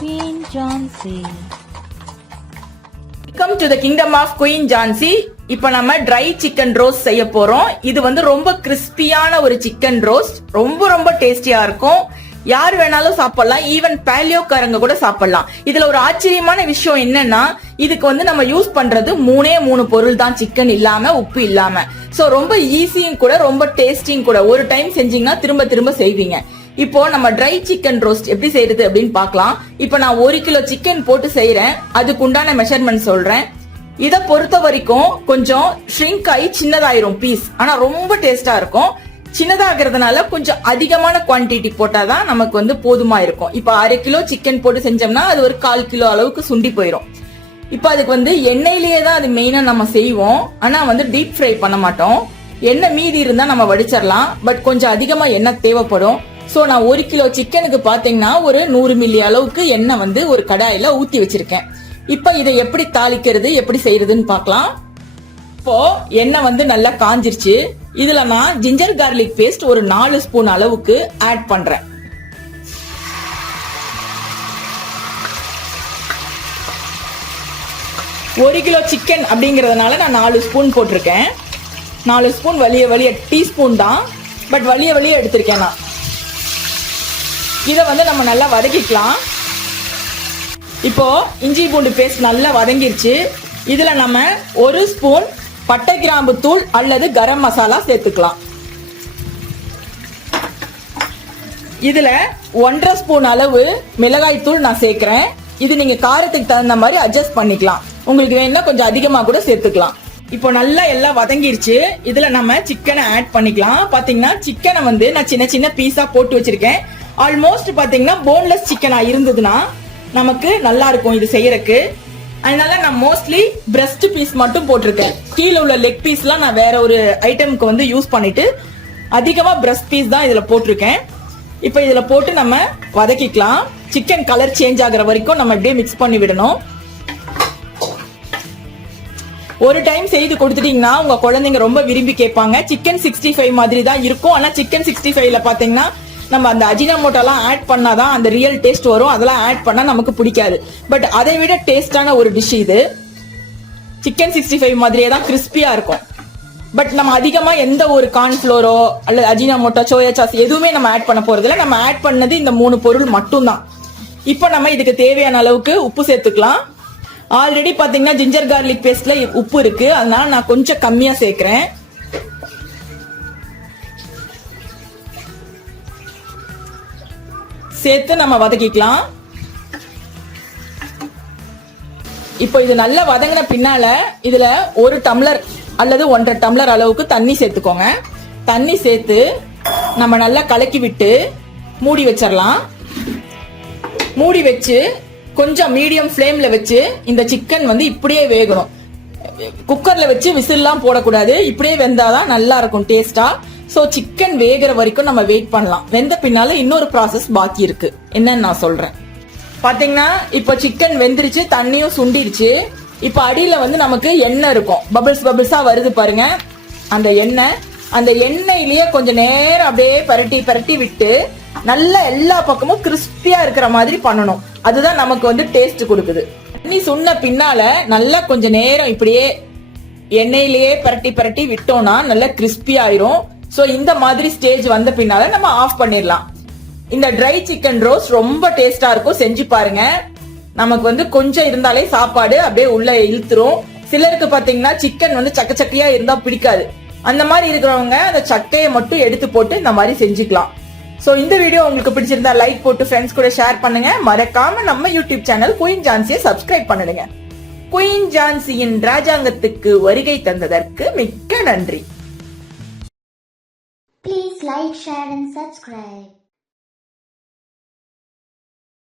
Queen Jhansi. Welcome to the kingdom of Queen Jhansi. இப்போ நம்ம dry chicken roast செய்ய போறோம். இது வந்து ரொம்ப கிறிஸ்பியான ஒரு chicken roast. ரொம்ப டேஸ்டியா இருக்கும். யார் வேணாலும் சாப்பிடலாம், ஈவன் பேலியோ காரங்க கூட சாப்பிடலாம். இதுல ஒரு ஆச்சரியமான விஷயம் என்னன்னா, இதுக்கு வந்து நம்ம யூஸ் பண்றது மூணு பொருள் தான், சிக்கன் இல்லாம உப்பு இல்லாம. சோ ரொம்ப ஈஸியும் கூட, ரொம்ப டேஸ்டியும் கூட. ஒரு டைம் செஞ்சீங்கன்னா திரும்ப செய்வீங்க. இப்போ நம்ம ட்ரை சிக்கன் ரோஸ்ட் எப்படி செய்யறது அப்படின்னு பார்க்கலாம். இப்போ நான் 1 கிலோ சிக்கன் போட்டு செய்யறேன், அதுக்கு உண்டான மெஷர்மெண்ட் சொல்றேன். இத பொறுத்த வரைக்கும் கொஞ்சம் ஷ்ரிங்க் ஆகி சின்னதாயிரும் பீஸ், ஆனா ரொம்ப டேஸ்டா இருக்கும். சின்னதாகிறதுனால கொஞ்சம் அதிகமான குவான்டிட்டி போட்டாதான் நமக்கு வந்து போதுமா இருக்கும். இப்ப 1/2 கிலோ சிக்கன் போட்டு செஞ்சோம்னா அது ஒரு 1/4 கிலோ அளவுக்கு சுண்டி போயிடும். இப்ப அதுக்கு வந்து எண்ணெயிலேயே தான் அது மெயினா நம்ம செய்வோம், ஆனா வந்து டீப் ஃப்ரை பண்ண மாட்டோம். எண்ணெய் மீதி இருந்தா நம்ம வடிச்சிடலாம், பட் கொஞ்சம் அதிகமா எண்ணெய் தேவைப்படும். சோ நான் 1 கிலோ சிக்கனுக்கு பாத்தீங்கன்னா ஒரு 100 மில்லி அளவுக்கு எண்ணெய் வந்து ஒரு கடாயில ஊத்தி வச்சிருக்கேன். இப்ப இதை எப்படி தாளிக்கிறது, எப்படி செய்யறதுன்னு பாக்கலாம். இப்போ எண்ணெய் வந்து நல்லா காஞ்சிருச்சு. இதுல நான் ஜிஞ்சர் கார்லிக் பேஸ்ட் ஒரு 4 ஸ்பூன் அளவுக்கு ஆட் பண்றேன். ஒரு கிலோ சிக்கன் அப்படிங்கறதுனால நான் 4 ஸ்பூன் போட்டிருக்கேன். 4 ஸ்பூன் வலிய டீஸ்பூன் தான், பட் வலிய எடுத்திருக்கேன் நான். இத வந்து நம்ம நல்லா வதக்கிக்கலாம். இப்போ இஞ்சி பூண்டு பேஸ்ட் நல்லா வதங்கிருச்சு. இதுல நம்ம 1 ஸ்பூன் பட்டை கிராம்பு தூள் அல்லது கரம் மசாலா சேர்த்துக்கலாம். இதுல 1/2 ஸ்பூன் அளவு மிளகாய் தூள் நான் சேர்க்கிறேன். இது நீங்க காரத்துக்கு தகுந்த மாதிரி அட்ஜஸ்ட் பண்ணிக்கலாம், உங்களுக்கு வேணும்னா கொஞ்சம் அதிகமா கூட சேர்த்துக்கலாம். இப்போ நல்லா எல்லாம் வதங்கிருச்சு. இதுல நம்ம சிக்கனை ஆட் பண்ணிக்கலாம். பாத்தீங்கன்னா சிக்கனை வந்து நான் சின்ன பீஸா போட்டு வச்சிருக்கேன். ஆல்மோஸ்ட் பாத்தீங்கன்னா போன்லெஸ் சிக்கனா இருந்ததுன்னா நமக்கு நல்லா இருக்கும் இது செய்யறதுக்கு. அதனால நான் மோஸ்ட்லி பிரஸ்ட் பீஸ் மட்டும் போட்டிருக்கேன். கீழே உள்ள லெக் பீஸ்லாம் நான் வேற ஒரு ஐட்டமுக்கு வந்து யூஸ் பண்ணிட்டு அதிகமா பிரஸ்ட் பீஸ் தான் இதுல போட்டிருக்கேன். இப்ப இதுல போட்டு நம்ம வதக்கிக்கலாம். சிக்கன் கலர் சேஞ்ச் ஆகுற வரைக்கும் நம்ம அப்படியே மிக்ஸ் பண்ணி விடணும். ஒரு டைம் செய்து கொடுத்துட்டீங்கன்னா உங்க குழந்தைங்க ரொம்ப விரும்பி கேட்பாங்க. சிக்கன் 65 மாதிரி தான் இருக்கும், ஆனா சிக்கன் 65ல பாத்தீங்கன்னா நம்ம அந்த அஜினமோட்டோலாம் ஆட் பண்ணாதான் அந்த ரியல் டேஸ்ட் வரும். அதெல்லாம் ஆட் பண்ணா நமக்கு பிடிக்காது. பட் அதை விட டேஸ்டான ஒரு டிஷ் இது. சிக்கன் 65 மாதிரியே தான் கிறிஸ்பியா இருக்கும். பட் நம்ம அதிகமா எந்த ஒரு கார்ன்ஃப்ளோரோ அல்லது அஜினமோட்டோ, சோயா சாஸ் எதுவுமே நம்ம ஆட் பண்ண போறது இல்ல. நம்ம ஆட் பண்ணது இந்த 3 பொருள் மட்டும்தான். இப்போ நம்ம இதுக்கு தேவையான அளவுக்கு உப்பு சேர்த்துக்கலாம். ஆல்ரெடி பாத்தீங்கன்னா ஜிஞ்சர் கார்லிக் பேஸ்ட்ல உப்பு இருக்கு, அதனால நான் கொஞ்சம் கம்மியா சேர்க்கிறேன். சேர்த்து நம்ம வதக்கிக்கலாம். இப்போ இது நல்லா வதங்கின பின்னால இதுல 1 டம்ளர் அல்லது 1.5 டம்ளர் அளவுக்கு தண்ணி சேர்த்துக்கோங்க. தண்ணி சேர்த்து நம்ம நல்லா கலக்கி விட்டு மூடி வச்சிடலாம். மூடி வச்சு கொஞ்சம் மீடியம் ஃப்ளேம்ல வச்சு இந்த சிக்கன் வந்து இப்படியே வேகணும். குக்கர்ல வச்சு விசில்லாம் போடக்கூடாது, இப்படியே வெந்தாதான் நல்லா இருக்கும் டேஸ்டா. சோ சிக்கன் வேகிற வரைக்கும் நம்ம வெயிட் பண்ணலாம். வெந்த பின்னால இன்னொரு ப்ராசஸ் பாக்கி இருக்கு, என்னன்னு நான் சொல்றேன். பாத்தீங்கன்னா இப்போ சிக்கன் வெந்துருச்சு, தண்ணியும் சுண்டிருச்சு. இப்போ அடியில வந்து நமக்கு எண்ணெய் இருக்கும், பபிள்ஸா வருது பாருங்க. அந்த எண்ணெயிலேயே கொஞ்சம் நேரம் அப்படியே பரட்டி விட்டு நல்லா எல்லா பக்கமும் கிறிஸ்பியா இருக்கிற மாதிரி பண்ணணும். அதுதான் நமக்கு வந்து டேஸ்ட் கொடுக்குது. தண்ணி சுண்ண பின்னால நல்லா கொஞ்ச நேரம் இப்படியே எண்ணெயிலேயே பரட்டி விட்டோம்னா நல்லா கிறிஸ்பி ஆயிரும். சோ இந்த மாதிரி ஸ்டேஜ் வந்த பின்னால நம்ம ஆஃப் பண்ணிடலாம். இந்த ட்ரை சிக்கன் ரோஸ்ட் ரொம்ப டேஸ்டா இருக்கும், செஞ்சு பாருங்க. நமக்கு வந்து கொஞ்சம் இருந்தாலே சாப்பாடு அப்படியே உள்ள இழுத்துரும். சிலருக்கு பாத்தீங்கன்னா சிக்கன் வந்து சக்கையா இருந்தா பிடிக்காது. அந்த மாதிரி இருக்கிறவங்க அந்த சக்கையை மட்டும் எடுத்து போட்டு இந்த மாதிரி செஞ்சுக்கலாம். சோ இந்த வீடியோ உங்களுக்கு பிடிச்சிருந்தா லைக் போட்டு ஃப்ரெண்ட்ஸ் கூட ஷேர் பண்ணுங்க. மறக்காம நம்ம யூடியூப் சேனல் குயின் ஜான்சியை சப்ஸ்கிரைப் பண்ணுங்க. குயின் ஜான்சியின் ராஜாங்கத்துக்கு வருகை தந்ததற்கு மிக்க நன்றி. Please like, share and subscribe.